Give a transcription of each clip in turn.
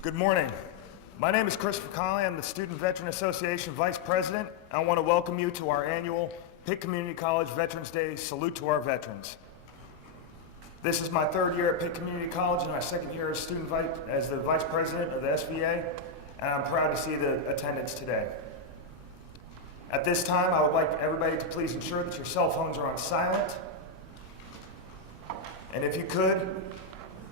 Good morning. My name is Christopher Conley. I'm the Student Veteran Association Vice President. I want to welcome you to our annual Pitt Community College Veterans Day Salute to Our Veterans. This is my third year at Pitt Community College and my second year as the Vice President of the SVA, and I'm proud to see the attendance today. At this time, I would like everybody to please ensure that your cell phones are on silent. And if you could,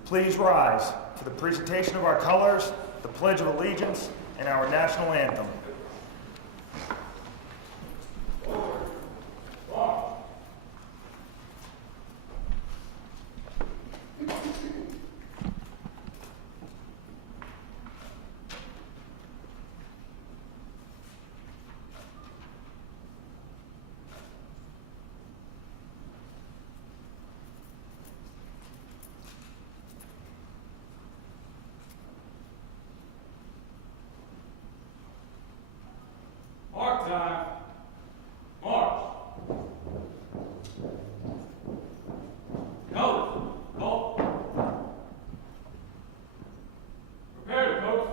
please rise for the presentation of our colors, the Pledge of Allegiance, and our national anthem. Mark time. March. Colors. Halt. Prepare to post.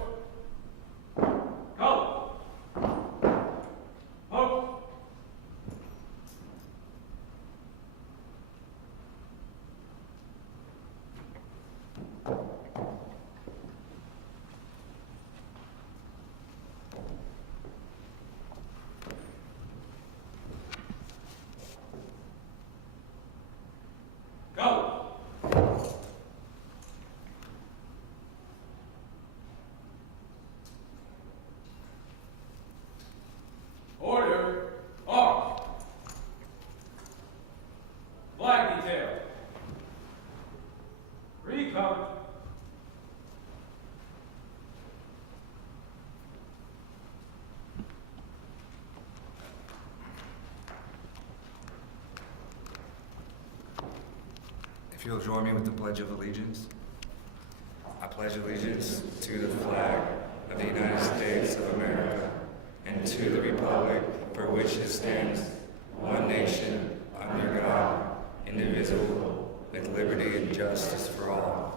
Colors. Post. Go! Order, march. Flag detail. Recover. If you'll join me with the Pledge of Allegiance. I pledge allegiance to the flag of the United States of America and to the republic for which it stands, one nation, under God, indivisible, with liberty and justice for all.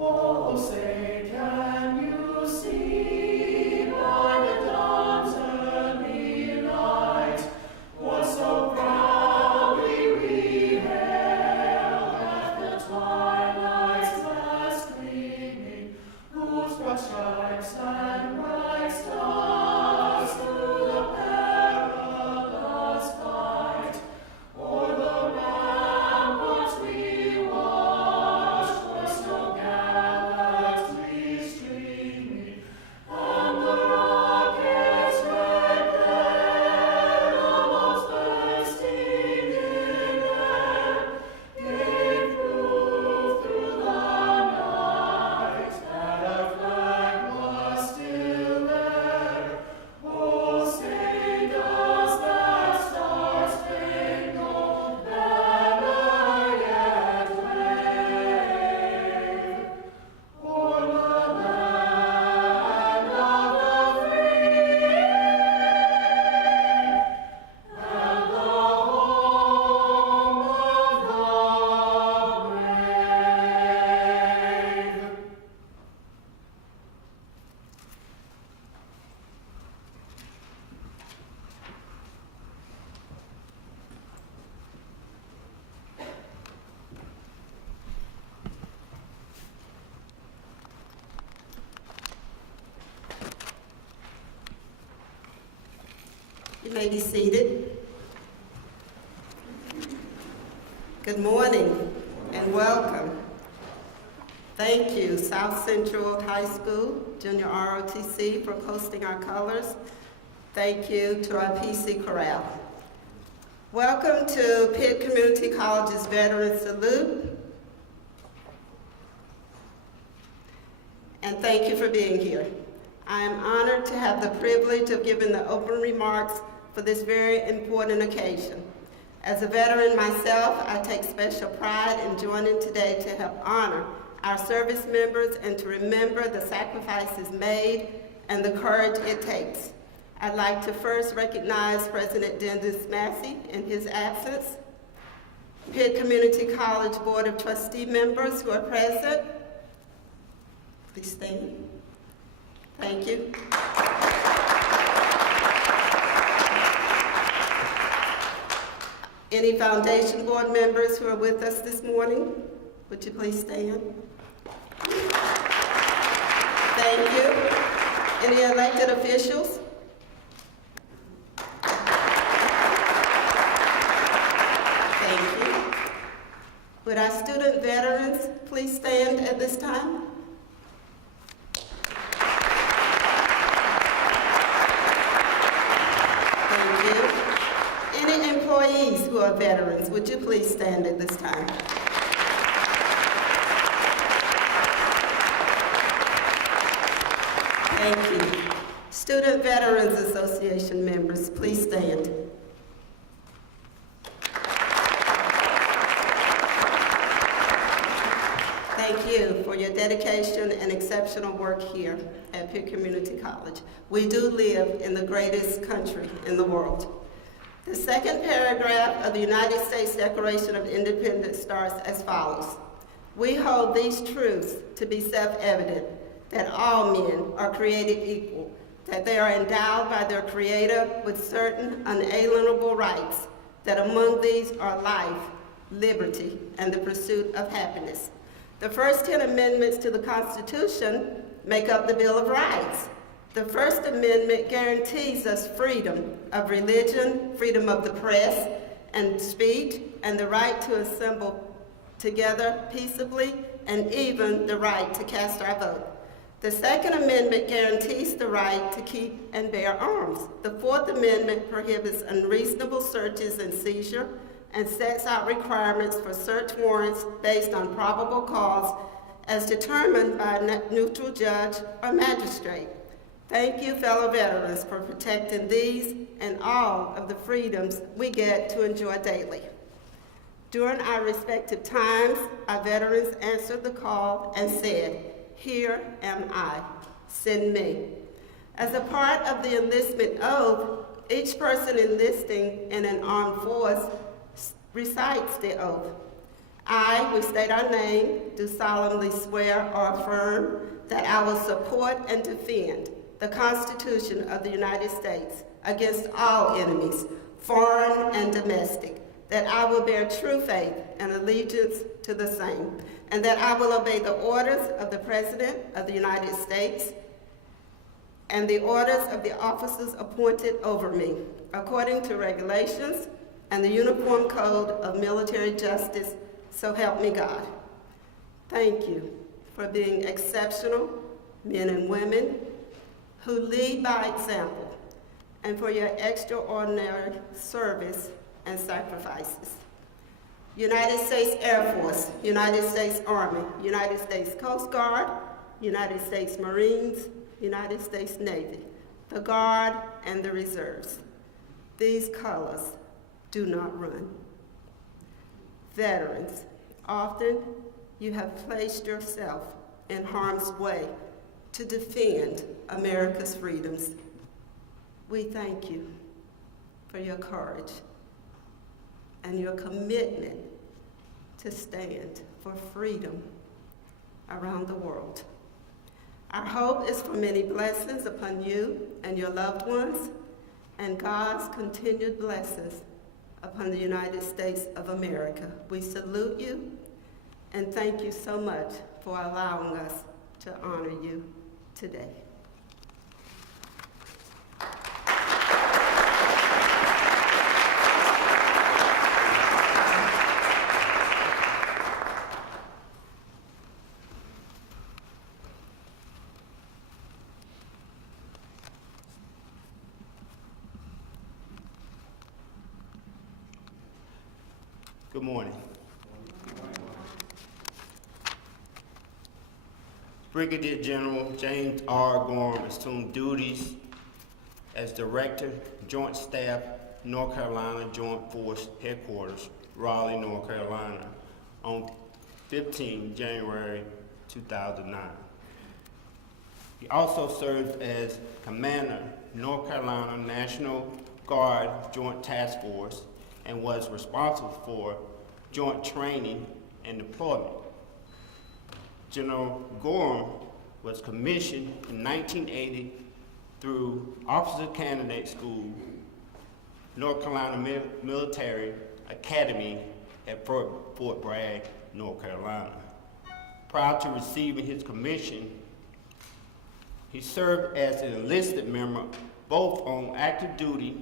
Oh, say, can you see by the dawn's early light what so proudly we hailed at the twilight's last gleaming, whose broad stripes and bright stars through the perilous fight o'er the ramparts we watched were so gallantly streaming, and the rocket's red glare almost bursting in air gave proof through the night that our flag was still there. Oh, say does that star-spangled banner yet wave o'er the land of the free and the home of the brave? You may be seated. Good morning and welcome. Thank you, South Central High School, Junior ROTC, for posting our colors. Thank you to our PC Corral. Welcome to Pitt Community College's Veteran Salute. and thank you for being here. I am honored to have the privilege of giving the opening remarks for this very important occasion. As a veteran myself, I take special pride in joining today to help honor our service members and to remember the sacrifices made and the courage it takes. I'd like to first recognize President Dennis Massey in his absence, Pitt Community College Board of Trustee members who are present. Please stand. Thank you. Any Foundation Board members who are with us this morning, would you please stand? Thank you. Any elected officials? Thank you. Would our student veterans please stand at this time? Thank you. Any employees who are veterans, would you please stand at this time? Thank you. Student Veterans Association members, please stand. Thank you for your dedication and exceptional work here at Pitt Community College. We do live in the greatest country in the world. The second paragraph of the United States Declaration of Independence starts as follows. We hold these truths to be self-evident, that all men are created equal, that they are endowed by their Creator with certain unalienable rights, that among these are life, liberty, and the pursuit of happiness. The first 10 amendments to the Constitution make up the Bill of Rights. The First Amendment guarantees us freedom of religion, freedom of the press and speech, and the right to assemble together peaceably, and even the right to cast our vote. The Second Amendment guarantees the right to keep and bear arms. The Fourth Amendment prohibits unreasonable searches and seizure and sets out requirements for search warrants based on probable cause as determined by a neutral judge or magistrate. Thank you, fellow veterans, for protecting these and all of the freedoms we get to enjoy daily. During our respective times, our veterans answered the call and said, "Here am I, send me." As a part of the enlistment oath, each person enlisting in an armed force recites the oath. I, we state our name, do solemnly swear or affirm that I will support and defend the Constitution of the United States against all enemies, foreign and domestic, that I will bear true faith and allegiance to the same, and that I will obey the orders of the President of the United States and the orders of the officers appointed over me, according to regulations and the Uniform Code of Military Justice, so help me God. Thank you for being exceptional men and women who lead by example, and for your extraordinary service and sacrifices. United States Air Force, United States Army, United States Coast Guard, United States Marines, United States Navy, the Guard, and the Reserves. These colors do not run. Veterans, often you have placed yourself in harm's way to defend America's freedoms. We thank you for your courage and your commitment to stand for freedom around the world. Our hope is for many blessings upon you and your loved ones, and God's continued blessings upon the United States of America. We salute you and thank you so much for allowing us to honor you today. Good morning. It's Brigadier General James R. Gorham assumed duties as Director, Joint Staff, North Carolina Joint Force Headquarters, Raleigh, North Carolina, on 15 January 2009. He also served as Commander, North Carolina National Guard Joint Task Force, and was responsible for joint training and deployment. General Gorham was commissioned in 1980 through Officer Candidate School, North Carolina Military Academy at Fort Bragg, North Carolina. Prior to receiving his commission, he served as an enlisted member both on active duty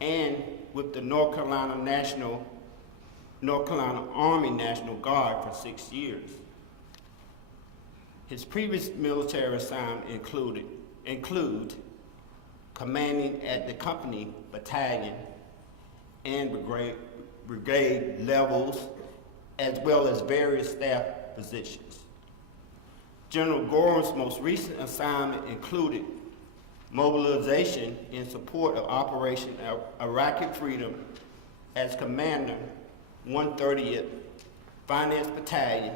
and with the North Carolina Army National Guard for 6 years. His previous military assignment include commanding at the company, battalion, and brigade levels, as well as various staff positions. General Gorham's most recent assignment included mobilization in support of Operation Iraqi Freedom as Commander, 130th Finance Battalion,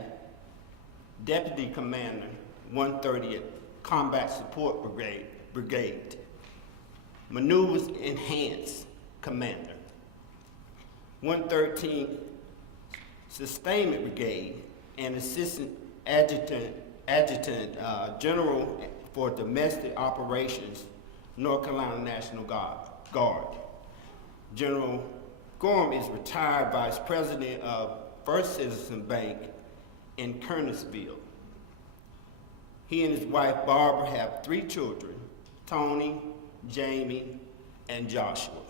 Deputy Commander, 130th Combat Support Brigade, Maneuvers Enhanced Commander, 113th Sustainment Brigade, and Assistant Adjutant General for Domestic Operations, North Carolina National Guard. General Gorham is retired Vice President of First Citizen Bank in Kernersville. He and his wife Barbara have 3 children, Tony, Jamie, and Joshua.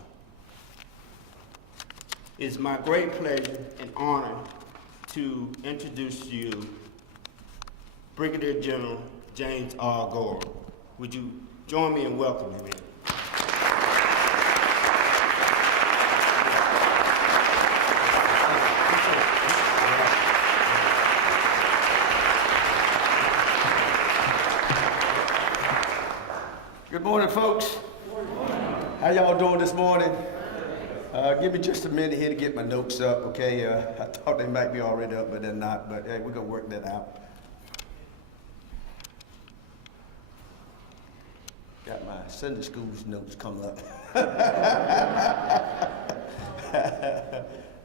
It's my great pleasure and honor to introduce to you Brigadier General James R. Gorham. Would you join me in welcoming him? Good morning, folks. How y'all doing this morning? Give me just a minute here to get my notes up, okay? I thought they might be already up, but they're not, but hey, we're gonna work that out. Got my Sunday school's notes coming up.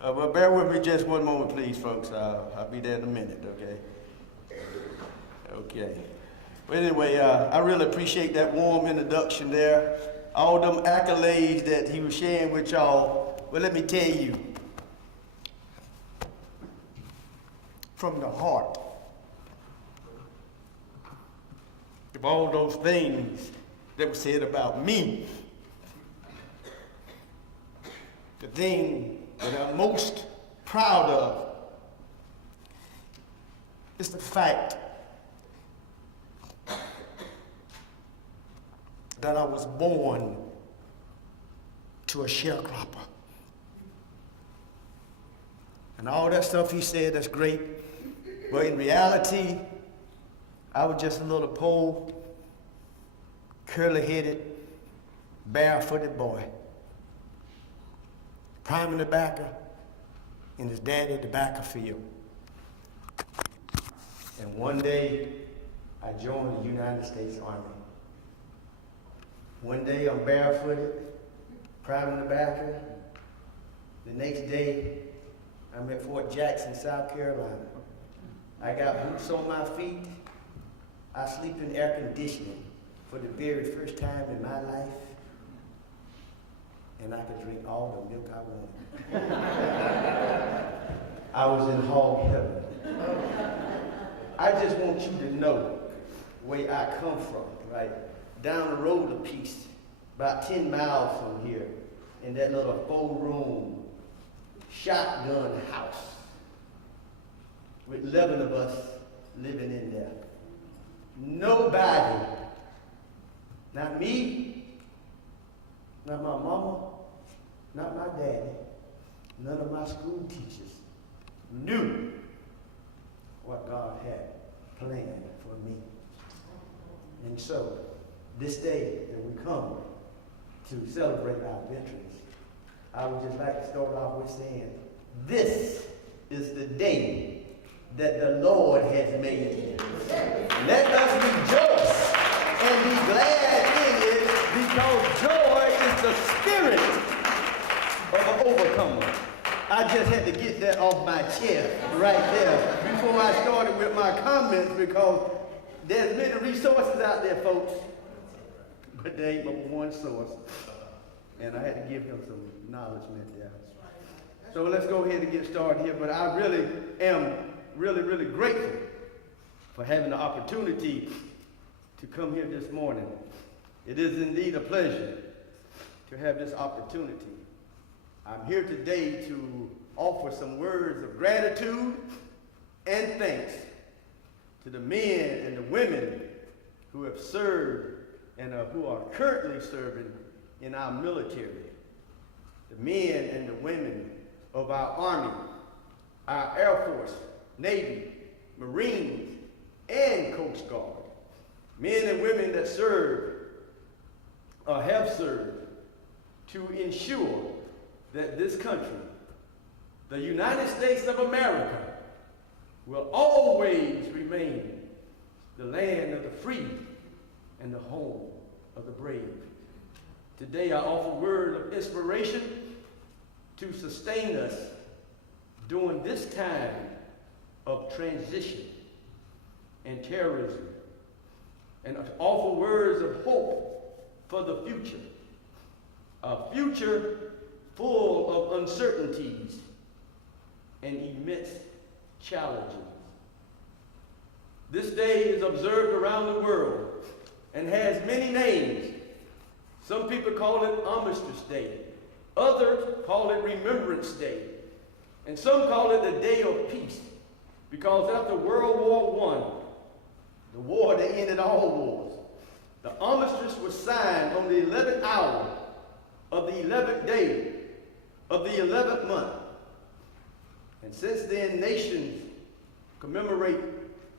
But bear with me just one moment, please, folks. I'll be there in a minute, okay? Okay. But anyway, I really appreciate that warm introduction there. All them accolades that he was sharing with y'all. Well, let me tell you, from the heart, of all those things that were said about me, the thing that I'm most proud of is the fact that I was born to a sharecropper. And all that stuff he said, that's great. But in reality, I was just a little poor, curly-headed, barefooted boy. Priming the tobacco and his daddy tobacco field. And one day, I joined the United States Army. One day I'm barefooted, priming the tobacco. The next day, I'm at Fort Jackson, South Carolina. I got boots on my feet. I sleep in air conditioning for the very first time in my life. And I could drink all the milk I wanted. I was in hog heaven. I just want you to know where I come from, right? Down the road a piece, about 10 miles from here, in that little 4-room shotgun house with 11 of us living in there. Nobody, not me, not my mama, not my daddy, none of my school teachers knew what God had planned for me. And so, this day that we come to celebrate our veterans, I would just like to start off with saying, this is the day that the Lord has made. Let us rejoice and be glad in it, because joy is the spirit of an overcomer. I just had to get that off my chest right there before I started with my comments, because there's many resources out there, folks, but there ain't but one source. And I had to give him some acknowledgement there. So let's go ahead and get started here. But I really am really grateful for having the opportunity to come here this morning. It is indeed a pleasure to have this opportunity. I'm here today to offer some words of gratitude and thanks to the men and the women who have served and who are currently serving in our military. The men and the women of our Army, our Air Force, Navy, Marines, and Coast Guard. Men and women that serve or have served to ensure that this country, the United States of America, will always remain the land of the free and the home of the brave. Today I offer words of inspiration to sustain us during this time of transition and terrorism, and offer words of hope for the future, a future full of uncertainties and immense challenges. This day is observed around the world and has many names. Some people call it Armistice Day. Others call it Remembrance Day. And some call it the Day of Peace, because after World War I, the war that ended all wars, the armistice was signed on the 11th hour of the 11th day of the 11th month. And since then, nations commemorate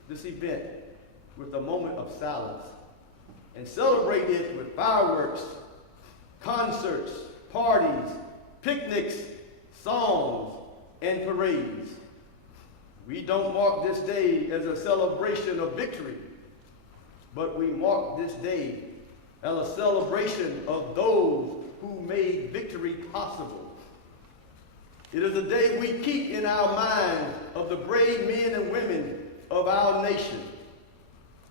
this event with a moment of silence and celebrate it with fireworks, concerts, parties, picnics, songs, and parades. We don't mark this day as a celebration of victory, but we mark this day as a celebration of those who made victory possible. It is a day we keep in our minds of the brave men and women of our nation,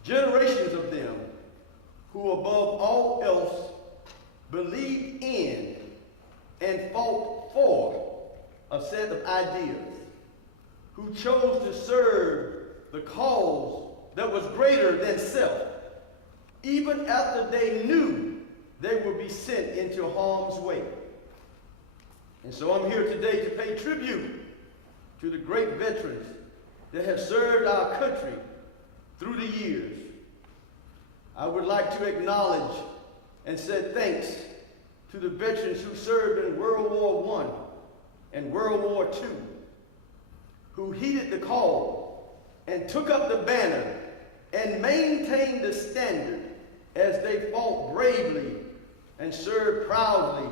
generations of them who above all else believed in and fought for a set of ideas, who chose to serve the cause that was greater than self, even after they knew they would be sent into harm's way. And so I'm here today to pay tribute to the great veterans that have served our country through the years. I would like to acknowledge and say thanks to the veterans who served in World War I and World War II, who heeded the call and took up the banner and maintained the standard as they fought bravely and served proudly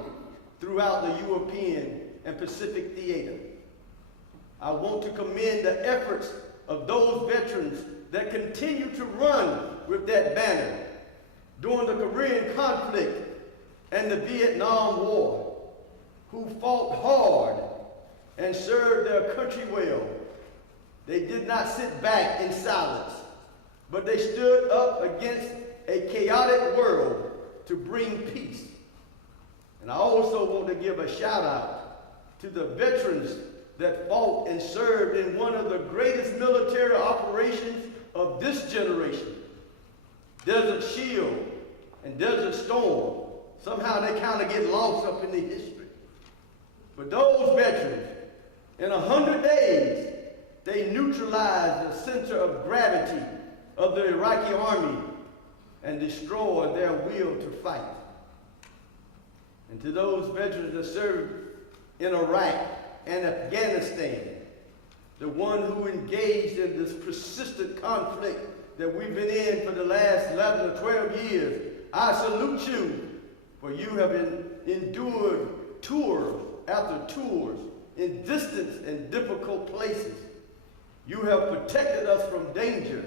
throughout the European and Pacific theater. I want to commend the efforts of those veterans that continue to run with that banner during the Korean conflict and the Vietnam War, who fought hard and served their country well. They did not sit back in silence, but they stood up against a chaotic world to bring peace. And I also want to give a shout out to the veterans that fought and served in one of the greatest military operations of this generation, Desert Shield and Desert Storm. Somehow they kind of get lost up in the history. But those veterans, in 100 days, they neutralized the center of gravity of the Iraqi army and destroyed their will to fight. And to those veterans that served in Iraq and Afghanistan, the one who engaged in this persistent conflict that we've been in for the last 11 or 12 years, I salute you, for you have endured tours after tours in distant and difficult places. You have protected us from danger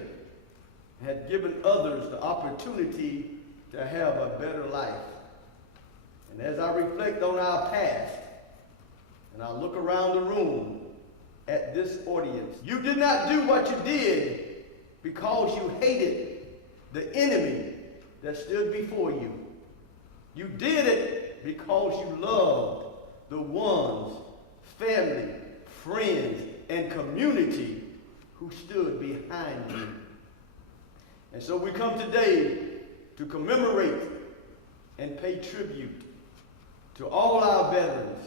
and had given others the opportunity to have a better life. And as I reflect on our past, and I look around the room at this audience, you did not do what you did because you hated the enemy that stood before you. You did it because you loved the ones, family, friends, and community who stood behind you. And so we come today to commemorate and pay tribute to all our veterans.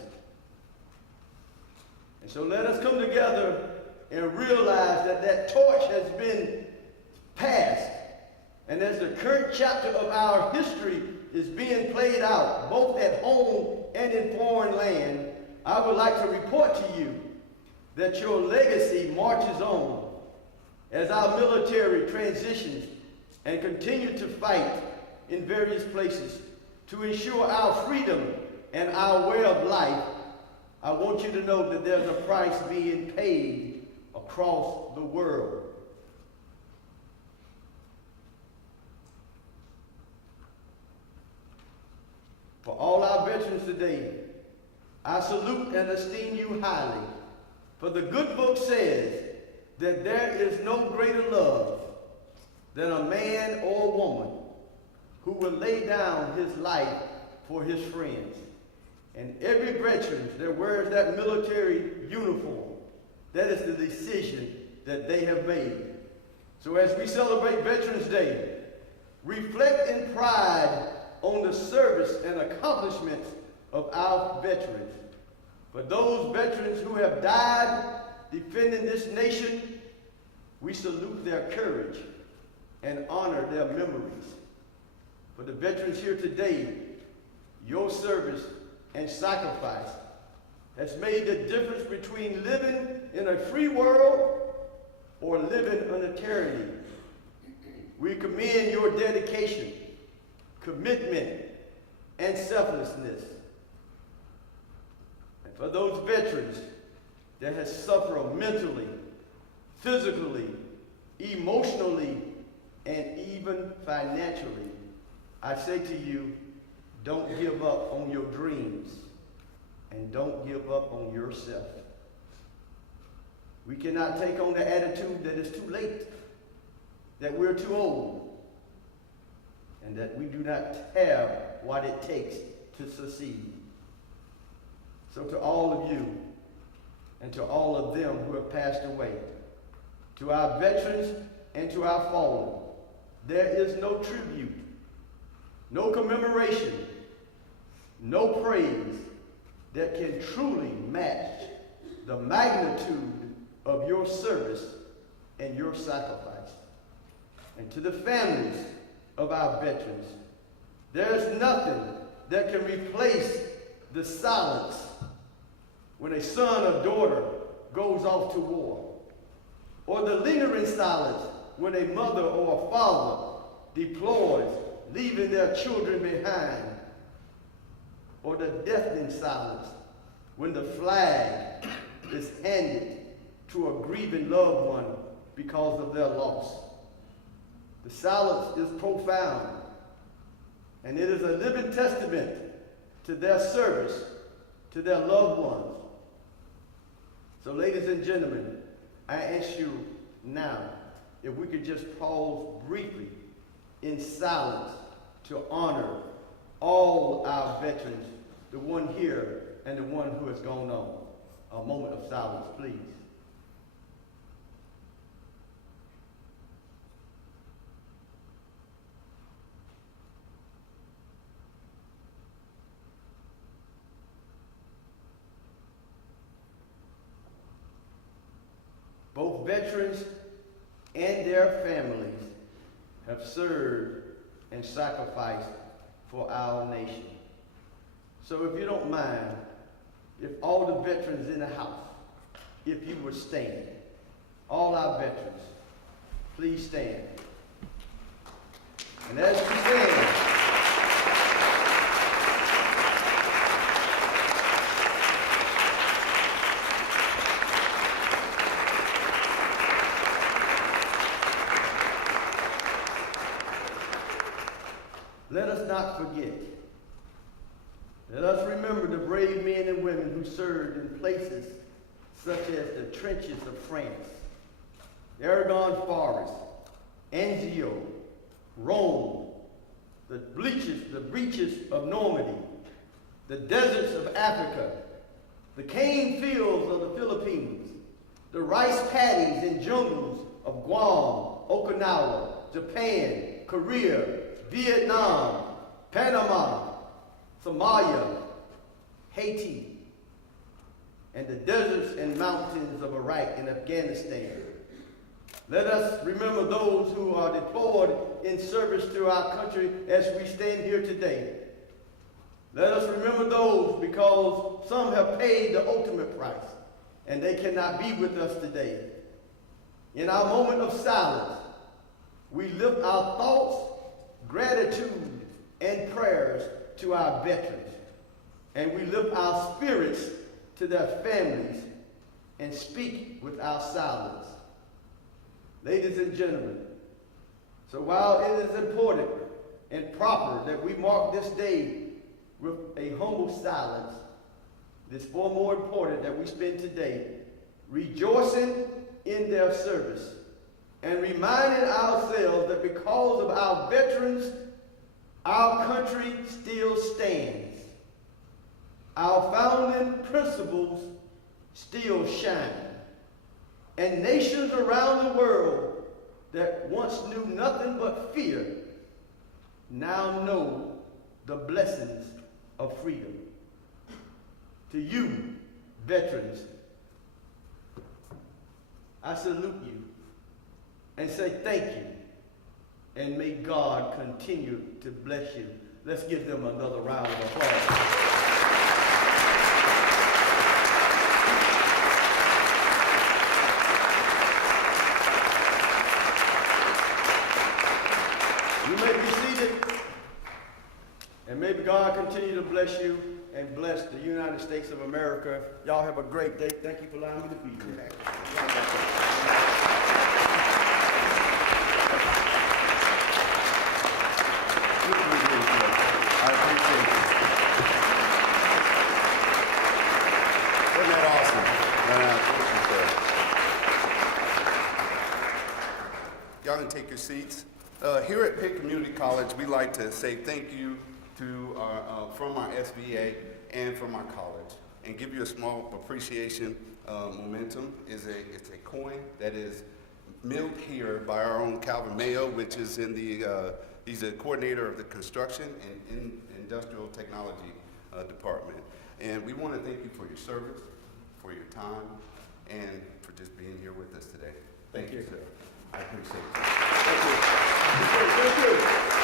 And so let us come together and realize that that torch has been passed. And as the current chapter of our history is being played out, both at home and in foreign land, I would like to report to you that your legacy marches on as our military transitions and continue to fight in various places to ensure our freedom and our way of life. I want you to know that there's a price being paid across the world. For all our veterans today, I salute and esteem you highly. For the good book says that there is no greater love than a man or a woman who will lay down his life for his friends. And every veteran that wears that military uniform, that is the decision that they have made. So as we celebrate Veterans Day, reflect in pride on the service and accomplishments of our veterans. For those veterans who have died defending this nation, we salute their courage and honor their memories. For the veterans here today, your service and sacrifice has made the difference between living in a free world or living in a tyranny. We commend your dedication, commitment, and selflessness. And for those veterans that have suffered mentally, physically, emotionally, and even financially, I say to you, don't give up on your dreams and don't give up on yourself. We cannot take on the attitude that it's too late, that we're too old, and that we do not have what it takes to succeed. So to all of you and to all of them who have passed away, to our veterans and to our fallen, there is no tribute, no commemoration, no praise that can truly match the magnitude of your service and your sacrifice. And to the families of our veterans, there's nothing that can replace the silence when a son or daughter goes off to war, or the lingering silence when a mother or a father deploys, leaving their children behind, or the deafening silence when the flag is handed to a grieving loved one because of their loss. The silence is profound, and it is a living testament to their service to their loved ones. So ladies and gentlemen, I ask you now if we could just pause briefly in silence to honor all our veterans, the one here and the one who has gone on. A moment of silence, please. Both veterans and their families have served and sacrificed for our nation. So if you don't mind, if all the veterans in the house, if you would stand, all our veterans, please stand And as we stand, let us not forget. Let us remember the brave men and women who served in places such as the trenches of France, Aragon Forest, Anzio, Rome, the breaches of Normandy, the deserts of Africa, the cane fields of the Philippines, the rice paddies and jungles of Guam, Okinawa, Japan, Korea, Vietnam, Panama, Somalia, Haiti, and the deserts and mountains of Iraq and Afghanistan. Let us remember those who are deployed in service to our country as we stand here today. Let us remember those because some have paid the ultimate price and they cannot be with us today. In our moment of silence, we lift our thoughts, gratitude, and prayers to our veterans, and we lift our spirits to their families and speak with our silence. Ladies and gentlemen, so while it is important and proper that we mark this day with a humble silence, it is far more important that we spend today rejoicing in their service and reminding ourselves that because of our veterans, our country still stands. Our founding principles still shine. And nations around the world that once knew nothing but fear now know the blessings of freedom. To you, veterans, I salute you and say thank you, and may God continue to bless you. Let's give them another round of applause. You may be seated, and may God continue to bless you and bless the United States of America. Y'all have a great day. Thank you for allowing me to be here. I appreciate you. Wasn't that awesome? Y'all can take your seats. Here at Pitt Community College, we like to say thank you to from our SBA and from our college, and give you a small appreciation. Momentum it's a coin that is milled here by our own Calvin Mayo, which is in the he's a coordinator of the construction and industrial technology department. And we want to thank you for your service, for your time, and for just being here with us today. Thank you, sir. I appreciate it. Thank you. Thank you.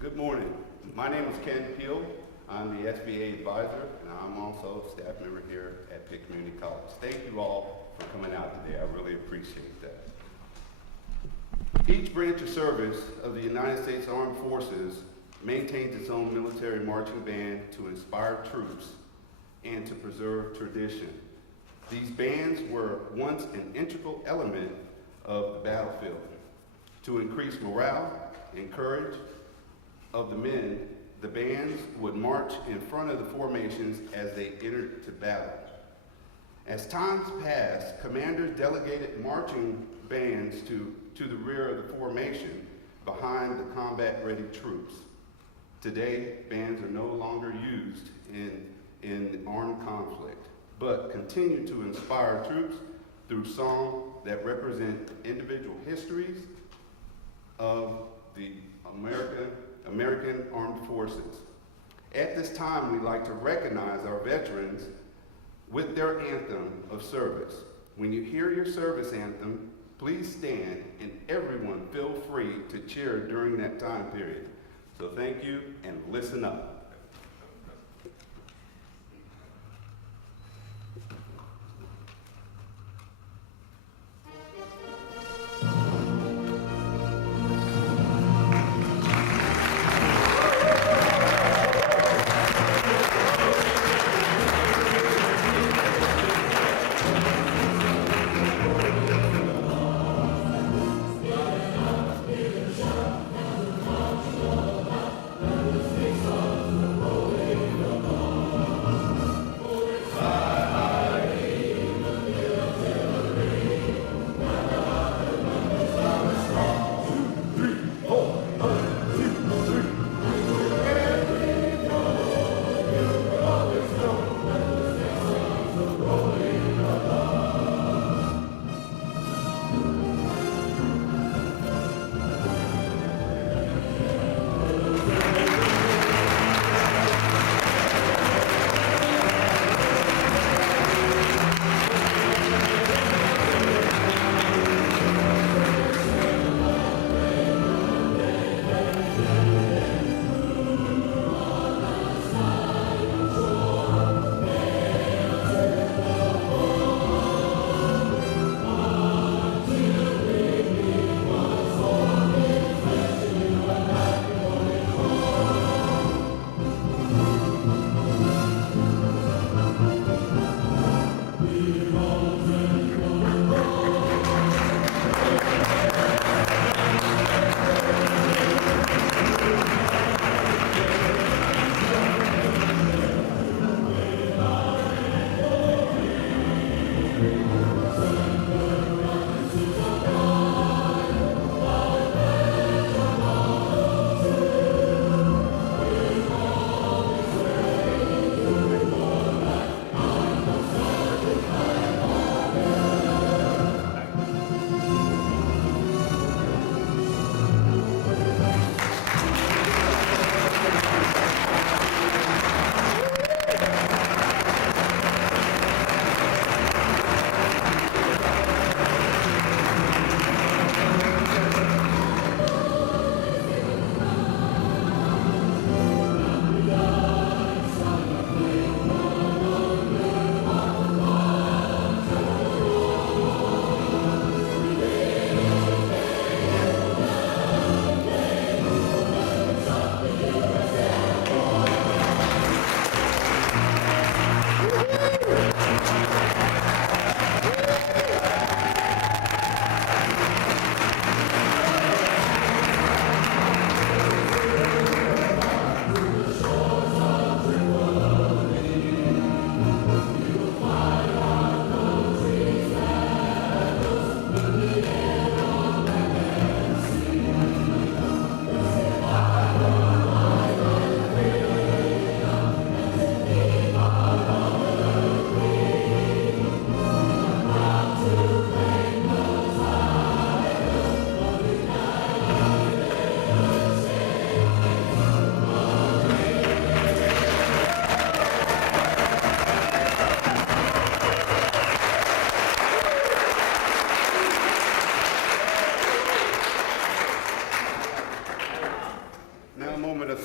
Good morning. My name is Ken Peel. I'm the SBA advisor, and I'm also a staff member here at Pitt Community College. Thank you all for coming out today. I really appreciate that. Each branch of service of the United States Armed Forces maintains its own military marching band to inspire troops and to preserve tradition. These bands were once an integral element of the battlefield. To increase morale and courage of the men, the bands would march in front of the formations as they entered to battle. As times passed, commanders delegated marching bands to the rear of the formation behind the combat-ready troops. Today, bands are no longer used in armed conflict. but continue to inspire troops through song that represent individual histories of the American Armed Forces. At this time, we'd like to recognize our veterans with their anthem of service. When you hear your service anthem, please stand and everyone feel free to cheer during that time period. So thank you and listen up.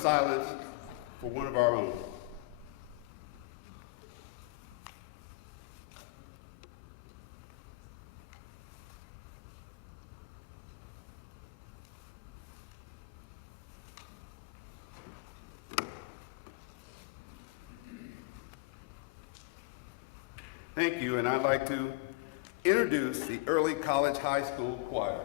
Silence for one of our own. Thank you, and I'd like to introduce the Early College High School Choir.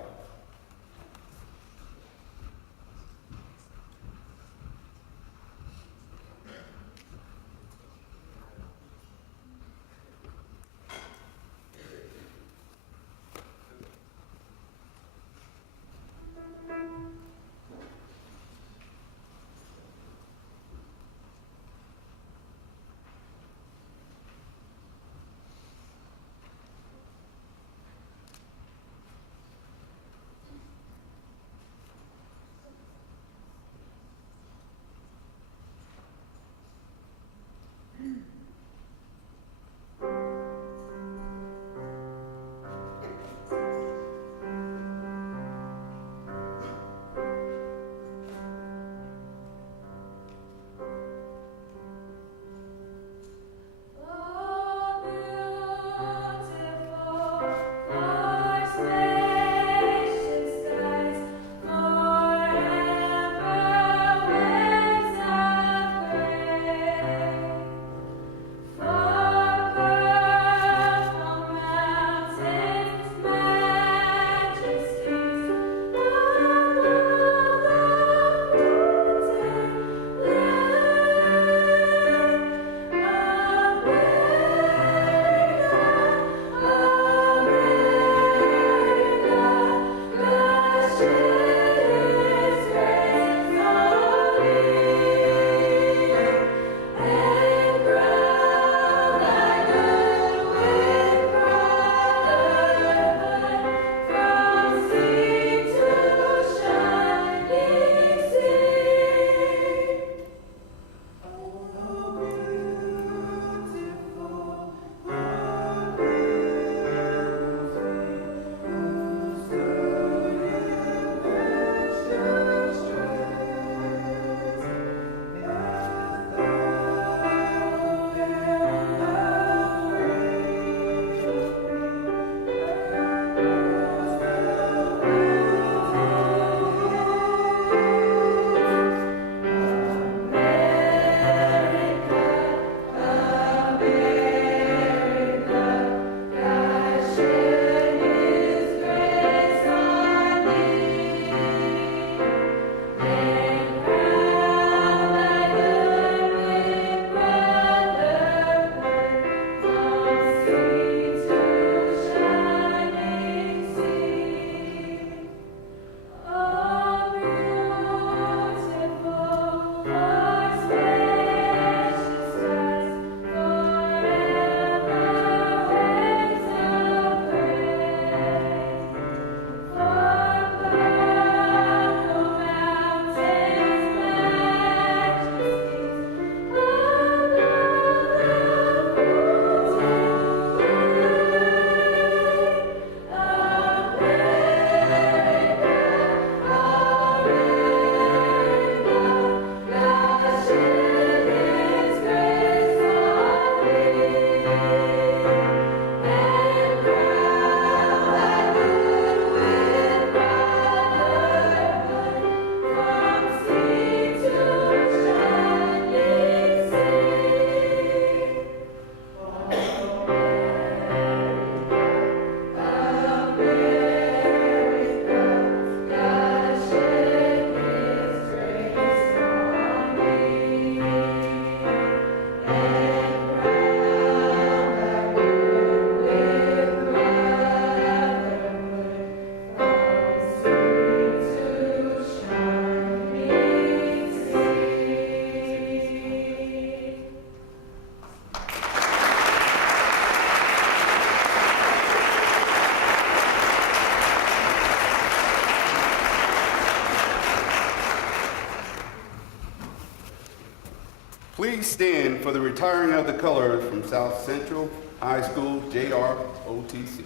stand for the retiring of the colors from South Central High School, JROTC.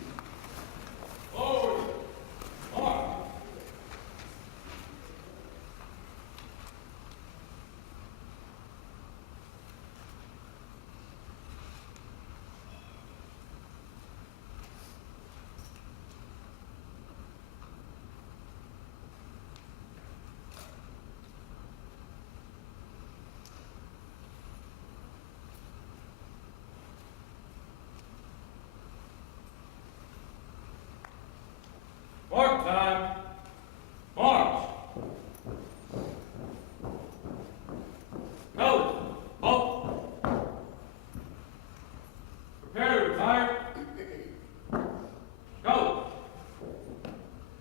Forward, march. Mark time. March. Colors. Halt. Prepare to retire. Colors.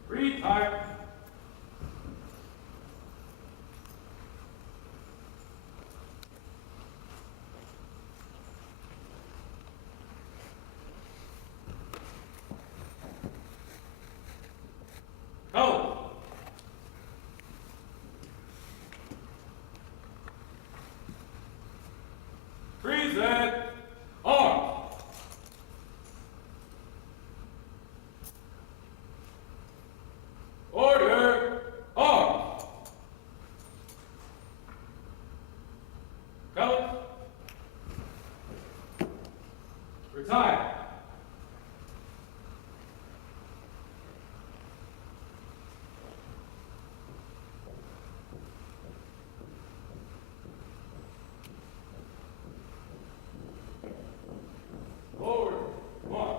Retire. Colors. Present. Arms. Order. Arms. Colors. Retire. Forward, march.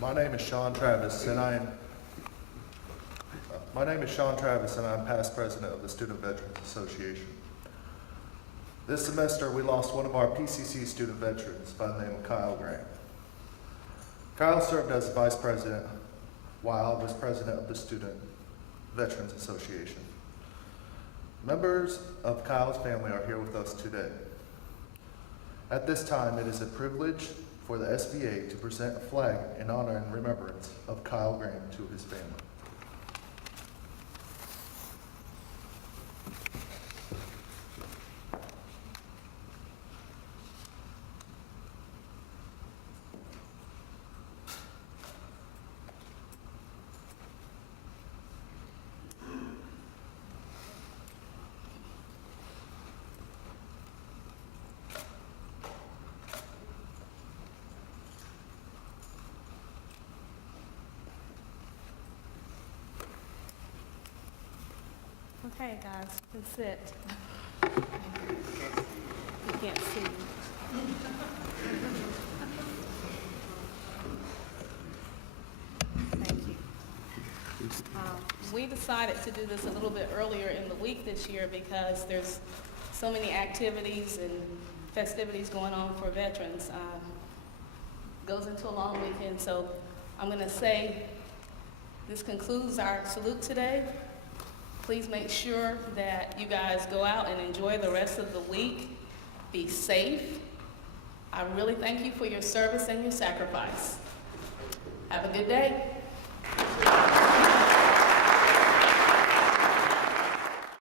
My name is Sean Travis, and I'm past president of the Student Veterans Association. This semester, we lost one of our PCC student veterans by the name of Kyle Graham. Kyle served as vice president while I was president of the Student Veterans Association. Members of Kyle's family are here with us today. At this time, it is a privilege for the SVA to present a flag in honor and remembrance of Kyle Graham to his family. Okay, guys, you can sit. You can't see. Thank you. We decided to do this a little bit earlier in the week this year because there's so many activities and festivities going on for veterans. Goes into a long weekend, so I'm going to say this concludes our salute today. Please make sure that you guys go out and enjoy the rest of the week. Be safe. I really thank you for your service and your sacrifice. Have a good day.